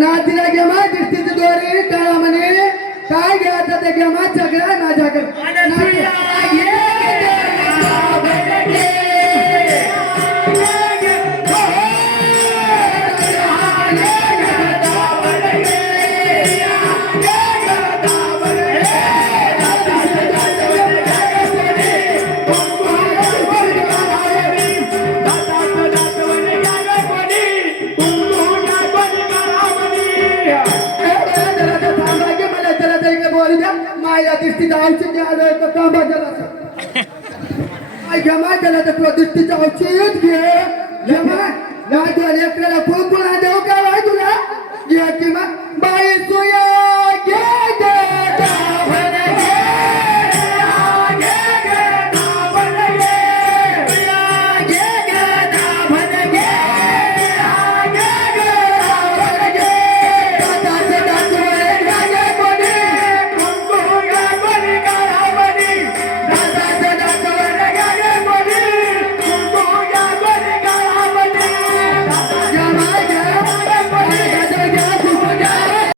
ನಾತಿರಾಗೆ ಮಾಡಿ ಇಷ್ಟಿದ್ದು ದೋರಿ ಕಾಳಮನೆ काय घ्या आता ते घ्या माझ्याकडे माझ्याकडे या दृष्टीचं औषध आलं तर तांबा गेला काय जमा केला तर तुला दृष्टीचं औषध घे जमा नाही तर लेकऱ्याला कोण कोण